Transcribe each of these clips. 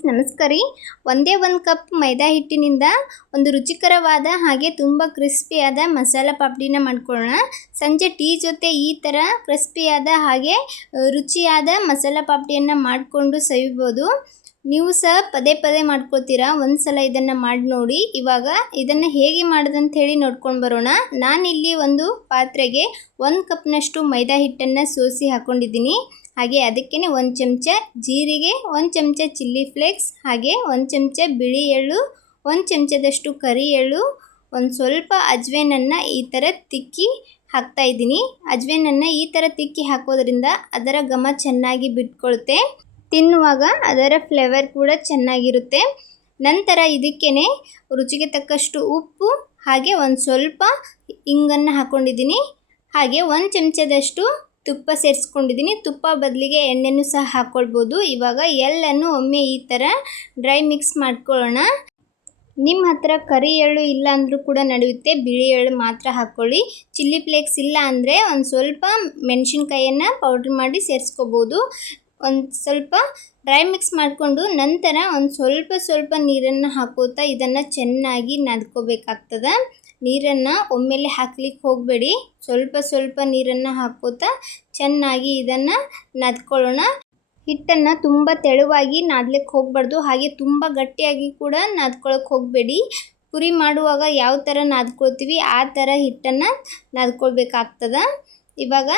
Friends ನಮಸ್ಕಾರ ರೀ. ಒಂದೇ ಒಂದು ಕಪ್ ಮೈದಾ ಹಿಟ್ಟಿನಿಂದ ಒಂದು ರುಚಿಕರವಾದ ಹಾಗೆ ತುಂಬ ಕ್ರಿಸ್ಪಿಯಾದ ಮಸಾಲ ಪಾಪಡಿನ ಮಾಡ್ಕೊಳ್ಳೋಣ. ಸಂಜೆ ಟೀ ಜೊತೆ ಈ ಥರ ಕ್ರಿಸ್ಪಿಯಾದ ಹಾಗೆ ರುಚಿಯಾದ ಮಸಾಲ ಪಾಪಡಿಯನ್ನು ಮಾಡಿಕೊಂಡು ಸವಿಬೋದು. ನೀವು ಸಹ ಪದೇ ಪದೇ ಮಾಡ್ಕೊಳ್ತೀರಾ, ಒಂದು ಸಲ ಇದನ್ನು ಮಾಡಿ ನೋಡಿ. ಇವಾಗ ಇದನ್ನು ಹೇಗೆ ಮಾಡೋದಂತ ಹೇಳಿ ನೋಡ್ಕೊಂಡು ಬರೋಣ. ನಾನಿಲ್ಲಿ ಒಂದು ಪಾತ್ರೆಗೆ 1 ಕಪ್ನಷ್ಟು ಮೈದಾ ಹಿಟ್ಟನ್ನು ಸೋಸಿ ಹಾಕ್ಕೊಂಡಿದ್ದೀನಿ. ಹಾಗೆ ಅದಕ್ಕೆ 1 ಚಮಚ ಜೀರಿಗೆ, 1 ಚಮಚ ಚಿಲ್ಲಿ ಫ್ಲೇಕ್ಸ್, ಹಾಗೆ 1 ಚಮಚ ಬಿಳಿ ಎಳ್ಳು, 1 ಚಮಚದಷ್ಟು ಕರಿ ಎಳ್ಳು, ಒಂದು ಸ್ವಲ್ಪ ಅಜ್ವೇನನ್ನು ಈ ಥರ ತಿಕ್ಕಿ ಹಾಕ್ತಾ ಇದ್ದೀನಿ. ಅಜ್ವೇನನ್ನು ಈ ಥರ ತಿಕ್ಕಿ ಹಾಕೋದ್ರಿಂದ ಅದರ ಘಮ ಚೆನ್ನಾಗಿ ಬಿಟ್ಕೊಳುತ್ತೆ, ತಿನ್ನುವಾಗ ಅದರ ಫ್ಲೇವರ್ ಕೂಡ ಚೆನ್ನಾಗಿರುತ್ತೆ. ನಂತರ ಇದಕ್ಕೆ ರುಚಿಗೆ ತಕ್ಕಷ್ಟು ಉಪ್ಪು ಹಾಗೆ ಒಂದು ಸ್ವಲ್ಪ ಇಂಗನ್ನು ಹಾಕ್ಕೊಂಡಿದ್ದೀನಿ. ಹಾಗೆ 1 ಚಮಚದಷ್ಟು ತುಪ್ಪ ಸೇರಿಸ್ಕೊಂಡಿದ್ದೀನಿ. ತುಪ್ಪ ಬದಲಿಗೆ ಎಣ್ಣೆನೂ ಸಹ ಹಾಕ್ಕೊಳ್ಬೋದು. ಇವಾಗ ಎಲ್ಲನೂ ಒಮ್ಮೆ ಈ ಥರ ಡ್ರೈ ಮಿಕ್ಸ್ ಮಾಡ್ಕೊಳ್ಳೋಣ. ನಿಮ್ಮ ಹತ್ರ ಕರಿ ಎಳ್ಳು ಇಲ್ಲ ಅಂದರೂ ಕೂಡ ನಡೆಯುತ್ತೆ, ಬಿಳಿ ಎಳ್ಳು ಮಾತ್ರ ಹಾಕ್ಕೊಳ್ಳಿ. ಚಿಲ್ಲಿ ಫ್ಲೇಕ್ಸ್ ಇಲ್ಲ ಅಂದರೆ ಒಂದು ಸ್ವಲ್ಪ ಮೆಣಸಿನ್ಕಾಯನ್ನು ಪೌಡ್ರ್ ಮಾಡಿ ಸೇರಿಸ್ಕೋಬೋದು. ಒಂದು ಸ್ವಲ್ಪ ಡ್ರೈ ಮಿಕ್ಸ್ ಮಾಡಿಕೊಂಡು ನಂತರ ಒಂದು ಸ್ವಲ್ಪ ನೀರನ್ನು ಹಾಕೋತಾ ಇದನ್ನು ಚೆನ್ನಾಗಿ ನಾದ್ಕೋಬೇಕಾಗ್ತದೆ. ನೀರನ್ನು ಒಮ್ಮೆಲೆ ಹಾಕ್ಲಿಕ್ಕೆ ಹೋಗಬೇಡಿ, ಸ್ವಲ್ಪ ನೀರನ್ನು ಹಾಕೋತಾ ಚೆನ್ನಾಗಿ ಇದನ್ನು ನಾದ್ಕೊಳ್ಳೋಣ. ಹಿಟ್ಟನ್ನು ತುಂಬ ತೆಳುವಾಗಿ ನಾದ್ಲಿಕ್ಕೆ ಹೋಗಬಾರ್ದು, ಹಾಗೆ ತುಂಬ ಗಟ್ಟಿಯಾಗಿ ಕೂಡ ನಾದ್ಕೊಳ್ಳೋಕೆ ಹೋಗಬೇಡಿ. ಪುರಿ ಮಾಡುವಾಗ ಯಾವ ಥರ ನಾದ್ಕೊಳ್ತೀವಿ ಆ ಥರ ಹಿಟ್ಟನ್ನು ನಾದ್ಕೊಳ್ಬೇಕಾಗ್ತದೆ. ಇವಾಗ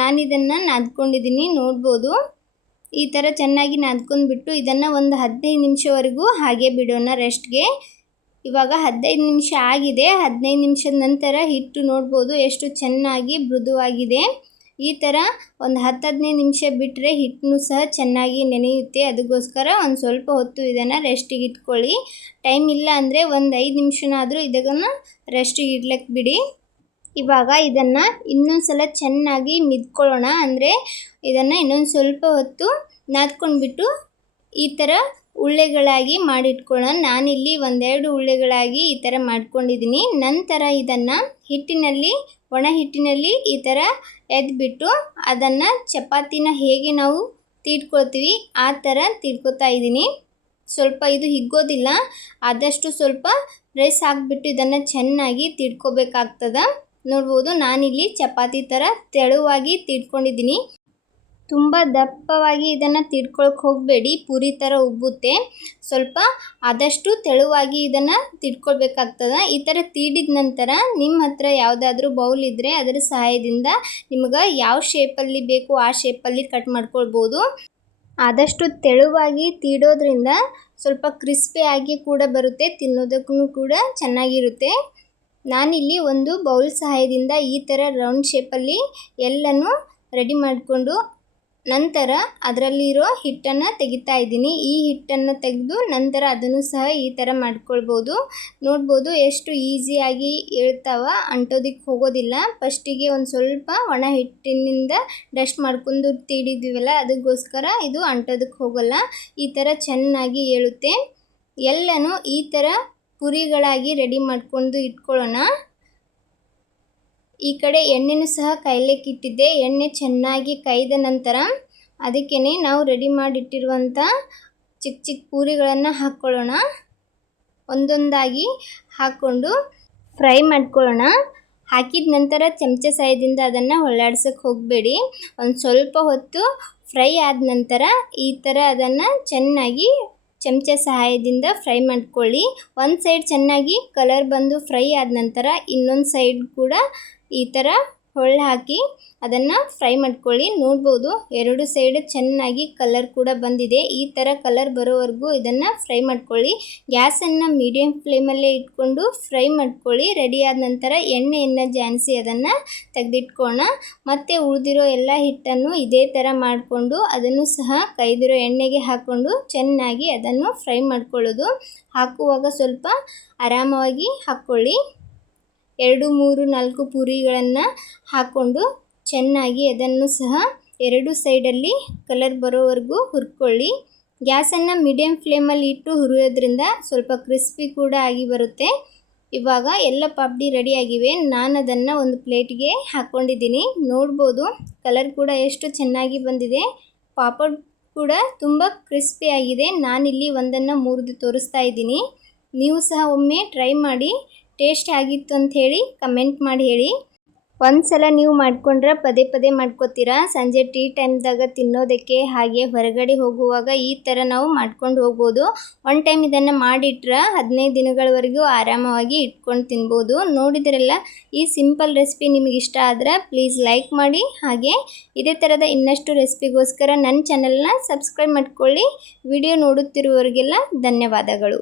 ನಾನಿದನ್ನು ನಾದ್ಕೊಂಡಿದ್ದೀನಿ, ನೋಡ್ಬೋದು. ಈ ಥರ ಚೆನ್ನಾಗಿ ನಾದ್ಕೊಂಡ್ಬಿಟ್ಟು ಇದನ್ನು ಒಂದು 15 ನಿಮಿಷವರೆಗೂ ಹಾಗೆ ಬಿಡೋಣ ರೆಸ್ಟ್ಗೆ. ಇವಾಗ 15 ನಿಮಿಷ ಆಗಿದೆ. 15 ನಿಮಿಷದ ನಂತರ ಹಿಟ್ಟು ನೋಡ್ಬೋದು ಎಷ್ಟು ಚೆನ್ನಾಗಿ ಮೃದುವಾಗಿದೆ. ಈ ಥರ ಒಂದು 10-15 ನಿಮಿಷ ಬಿಟ್ಟರೆ ಹಿಟ್ಟನ್ನು ಸಹ ಚೆನ್ನಾಗಿ ನೆನೆಯುತ್ತೆ. ಅದಕ್ಕೋಸ್ಕರ ಒಂದು ಸ್ವಲ್ಪ ಹೊತ್ತು ಇದನ್ನು ರೆಸ್ಟಿಗೆ ಇಟ್ಕೊಳ್ಳಿ. ಟೈಮ್ ಇಲ್ಲ ಅಂದರೆ ಒಂದು 5 ನಿಮಿಷನಾದರೂ ಇದನ್ನು ರೆಸ್ಟಿಗೆ ಇಡ್ಲಿಕ್ಕೆ ಬಿಡಿ. ಇವಾಗ ಇದನ್ನು ಇನ್ನೊಂದು ಸಲ ಚೆನ್ನಾಗಿ ಮಿದ್ಕೊಳ್ಳೋಣ. ಅಂದರೆ ಇದನ್ನು ಇನ್ನೊಂದು ಸ್ವಲ್ಪ ಹೊತ್ತು ನಾದ್ಕೊಂಡ್ಬಿಟ್ಟು ಈ ಥರ ಉಳ್ಳೆಗಳಾಗಿ ಮಾಡಿಟ್ಕೊಳ್ಳೋಣ. ನಾನಿಲ್ಲಿ 1-2 ಉಳ್ಳೆಗಳಾಗಿ ಈ ಥರ ಮಾಡ್ಕೊಂಡಿದ್ದೀನಿ. ನಂತರ ಇದನ್ನು ಹಿಟ್ಟಿನಲ್ಲಿ, ಒಣ ಹಿಟ್ಟಿನಲ್ಲಿ ಈ ಥರ ಎದ್ಬಿಟ್ಟು ಅದನ್ನು ಚಪಾತಿನ ಹೇಗೆ ನಾವು ತೀಡ್ಕೊಳ್ತೀವಿ ಆ ಥರ ತೀಡ್ಕೊತಾ ಇದ್ದೀನಿ. ಸ್ವಲ್ಪ ಇದು ಹಿಗ್ಗೋದಿಲ್ಲ, ಆದಷ್ಟು ಸ್ವಲ್ಪ ರೈಸ್ ಹಾಕ್ಬಿಟ್ಟು ಇದನ್ನು ಚೆನ್ನಾಗಿ ತೀಡ್ಕೋಬೇಕಾಗ್ತದೆ. ನೋಡ್ಬೋದು, ನಾನಿಲ್ಲಿ ಚಪಾತಿ ಥರ ತೆಳುವಾಗಿ ತೀಡ್ಕೊಂಡಿದ್ದೀನಿ. ತುಂಬ ದಪ್ಪವಾಗಿ ಇದನ್ನು ತೀಡ್ಕೊಳಕ್ಕೆ ಹೋಗಬೇಡಿ, ಪೂರಿ ಥರ ಉಬ್ಬುತ್ತೆ. ಸ್ವಲ್ಪ ಆದಷ್ಟು ತೆಳುವಾಗಿ ಇದನ್ನು ತೀಡ್ಕೊಳ್ಬೇಕಾಗ್ತದೆ. ಈ ಥರ ತೀಡಿದ ನಂತರ ನಿಮ್ಮ ಹತ್ರ ಯಾವುದಾದ್ರೂ ಬೌಲ್ ಇದ್ದರೆ ಅದರ ಸಹಾಯದಿಂದ ನಿಮಗೆ ಯಾವ ಶೇಪಲ್ಲಿ ಬೇಕು ಆ ಶೇಪಲ್ಲಿ ಕಟ್ ಮಾಡ್ಕೊಳ್ಬೋದು. ಆದಷ್ಟು ತೆಳುವಾಗಿ ತೀಡೋದ್ರಿಂದ ಸ್ವಲ್ಪ ಕ್ರಿಸ್ಪಿಯಾಗಿ ಕೂಡ ಬರುತ್ತೆ, ತಿನ್ನೋದಕ್ಕೂ ಕೂಡ ಚೆನ್ನಾಗಿರುತ್ತೆ. ನಾನಿಲ್ಲಿ ಒಂದು ಬೌಲ್ ಸಹಾಯದಿಂದ ಈ ಥರ ರೌಂಡ್ ಶೇಪಲ್ಲಿ ಎಲ್ಲನೂ ರೆಡಿ ಮಾಡಿಕೊಂಡು ನಂತರ ಅದರಲ್ಲಿರೋ ಹಿಟ್ಟನ್ನು ತೆಗಿತಾ ಇದ್ದೀನಿ. ಈ ಹಿಟ್ಟನ್ನು ತೆಗೆದು ನಂತರ ಅದನ್ನು ಸಹ ಈ ಥರ ಮಾಡ್ಕೊಳ್ಬೋದು. ನೋಡ್ಬೋದು ಎಷ್ಟು ಈಸಿಯಾಗಿ ಹೇಳ್ತಾವ, ಅಂಟೋದಕ್ಕೆ ಹೋಗೋದಿಲ್ಲ. ಫಸ್ಟಿಗೆ ಒಂದು ಸ್ವಲ್ಪ ಒಣ ಹಿಟ್ಟಿನಿಂದ ಡಸ್ಟ್ ಮಾಡ್ಕೊಂಡು ತೀಡಿದ್ವಲ್ಲ, ಅದಕ್ಕೋಸ್ಕರ ಇದು ಅಂಟೋದಕ್ಕೆ ಹೋಗೋಲ್ಲ. ಈ ಥರ ಚೆನ್ನಾಗಿ ಏಳುತ್ತೆ. ಎಲ್ಲನೂ ಈ ಥರ ಪುರಿಗಳಾಗಿ ರೆಡಿ ಮಾಡ್ಕೊಂಡು ಇಟ್ಕೊಳ್ಳೋಣ. ಈ ಕಡೆ ಎಣ್ಣೆನೂ ಸಹ ಕಾಯ್ಲಿಕ್ಕೆ ಇಟ್ಟಿದ್ದೆ. ಎಣ್ಣೆ ಚೆನ್ನಾಗಿ ಕಾಯ್ದ ನಂತರ ಅದಕ್ಕೆ ನಾವು ರೆಡಿ ಮಾಡಿಟ್ಟಿರುವಂಥ ಚಿಕ್ಕ ಪೂರಿಗಳನ್ನು ಹಾಕ್ಕೊಳ್ಳೋಣ. ಒಂದೊಂದಾಗಿ ಹಾಕ್ಕೊಂಡು ಫ್ರೈ ಮಾಡ್ಕೊಳ್ಳೋಣ. ಹಾಕಿದ ನಂತರ ಚಮಚ ಸಹಾಯದಿಂದ ಅದನ್ನು ಹೊಳ್ಳಾಡ್ಸೋಕ್ಕೆ ಹೋಗಬೇಡಿ. ಒಂದು ಸ್ವಲ್ಪ ಹೊತ್ತು ಫ್ರೈ ಆದ ನಂತರ ಈ ಥರ ಅದನ್ನು ಚೆನ್ನಾಗಿ ಚಮಚ ಸಹಾಯದಿಂದ ಫ್ರೈ ಮಾಡ್ಕೊಳ್ಳಿ. ಒಂದು ಸೈಡ್ ಚೆನ್ನಾಗಿ ಕಲರ್ ಬಂದು ಫ್ರೈ ಆದ ನಂತರ ಇನ್ನೊಂದು ಸೈಡ್ ಕೂಡ ಈ ಥರ ಹೊಳ್ಳು ಹಾಕಿ ಅದನ್ನು ಫ್ರೈ ಮಾಡ್ಕೊಳ್ಳಿ. ನೋಡ್ಬೋದು, 2 ಸೈಡ್ ಚೆನ್ನಾಗಿ ಕಲರ್ ಕೂಡ ಬಂದಿದೆ. ಈ ಥರ ಕಲರ್ ಬರೋವರೆಗೂ ಇದನ್ನು ಫ್ರೈ ಮಾಡ್ಕೊಳ್ಳಿ. ಗ್ಯಾಸನ್ನು ಮೀಡಿಯಮ್ ಫ್ಲೇಮಲ್ಲೇ ಇಟ್ಕೊಂಡು ಫ್ರೈ ಮಾಡ್ಕೊಳ್ಳಿ. ರೆಡಿ ಆದ ನಂತರ ಎಣ್ಣೆಯನ್ನು ಜಾನಿಸಿ ಅದನ್ನು ತೆಗೆದಿಟ್ಕೊಳ್ಳೋಣ. ಮತ್ತು ಉಳಿದಿರೋ ಎಲ್ಲ ಹಿಟ್ಟನ್ನು ಇದೇ ಥರ ಮಾಡಿಕೊಂಡು ಅದನ್ನು ಸಹ ಕೈದಿರೋ ಎಣ್ಣೆಗೆ ಹಾಕ್ಕೊಂಡು ಚೆನ್ನಾಗಿ ಅದನ್ನು ಫ್ರೈ ಮಾಡ್ಕೊಳ್ಳೋದು. ಹಾಕುವಾಗ ಸ್ವಲ್ಪ ಆರಾಮವಾಗಿ ಹಾಕ್ಕೊಳ್ಳಿ. 2, 3, 4 ಪೂರಿಗಳನ್ನು ಹಾಕ್ಕೊಂಡು ಚೆನ್ನಾಗಿ ಅದನ್ನು ಸಹ 2 ಸೈಡಲ್ಲಿ ಕಲರ್ ಬರೋವರೆಗೂ ಹುರ್ಕೊಳ್ಳಿ. ಗ್ಯಾಸನ್ನು ಮೀಡಿಯಮ್ ಫ್ಲೇಮಲ್ಲಿ ಇಟ್ಟು ಹುರಿಯೋದ್ರಿಂದ ಸ್ವಲ್ಪ ಕ್ರಿಸ್ಪಿ ಕೂಡ ಆಗಿ ಬರುತ್ತೆ. ಇವಾಗ ಎಲ್ಲ ಪಾಪಡಿ ರೆಡಿಯಾಗಿವೆ. ನಾನು ಅದನ್ನು ಒಂದು ಪ್ಲೇಟ್ಗೆ ಹಾಕ್ಕೊಂಡಿದ್ದೀನಿ. ನೋಡ್ಬೋದು, ಕಲರ್ ಕೂಡ ಎಷ್ಟು ಚೆನ್ನಾಗಿ ಬಂದಿದೆ. ಪಾಪಡ್ ಕೂಡ ತುಂಬ ಕ್ರಿಸ್ಪಿಯಾಗಿದೆ. ನಾನಿಲ್ಲಿ ಒಂದನ್ನು ಮುರಿದು ತೋರಿಸ್ತಾ ಇದ್ದೀನಿ. ನೀವು ಸಹ ಒಮ್ಮೆ ಟ್ರೈ ಮಾಡಿ ಟೇಸ್ಟ್ ಆಗಿತ್ತು ಅಂತ ಹೇಳಿ ಕಮೆಂಟ್ ಮಾಡಿ ಹೇಳಿ. ಒಂದು ಸಲ ನೀವು ಮಾಡಿಕೊಂಡ್ರೆ ಪದೇ ಪದೇ ಮಾಡ್ಕೋತೀರಾ. ಸಂಜೆ ಟೀ ಟೈಮ್ದಾಗ ತಿನ್ನೋದಕ್ಕೆ ಹಾಗೆ ಹೊರಗಡೆ ಹೋಗುವಾಗ ಈ ಥರ ನಾವು ಮಾಡ್ಕೊಂಡು ಹೋಗ್ಬೋದು. ಒನ್ ಟೈಮ್ ಇದನ್ನು ಮಾಡಿಟ್ರೆ 15 ದಿನಗಳವರೆಗೂ ಆರಾಮವಾಗಿ ಇಟ್ಕೊಂಡು ತಿನ್ಬೋದು. ನೋಡಿದ್ರಲ್ಲ, ಈ ಸಿಂಪಲ್ ರೆಸಿಪಿ ನಿಮಗೆ ಇಷ್ಟ ಆದರೆ ಪ್ಲೀಸ್ ಲೈಕ್ ಮಾಡಿ. ಹಾಗೆ ಇದೇ ಥರದ ಇನ್ನಷ್ಟು ರೆಸಿಪಿಗೋಸ್ಕರ ನನ್ನ ಚಾನಲ್ನ ಸಬ್ಸ್ಕ್ರೈಬ್ ಮಾಡ್ಕೊಳ್ಳಿ. ವಿಡಿಯೋ ನೋಡುತ್ತಿರುವವರಿಗೆಲ್ಲ ಧನ್ಯವಾದಗಳು.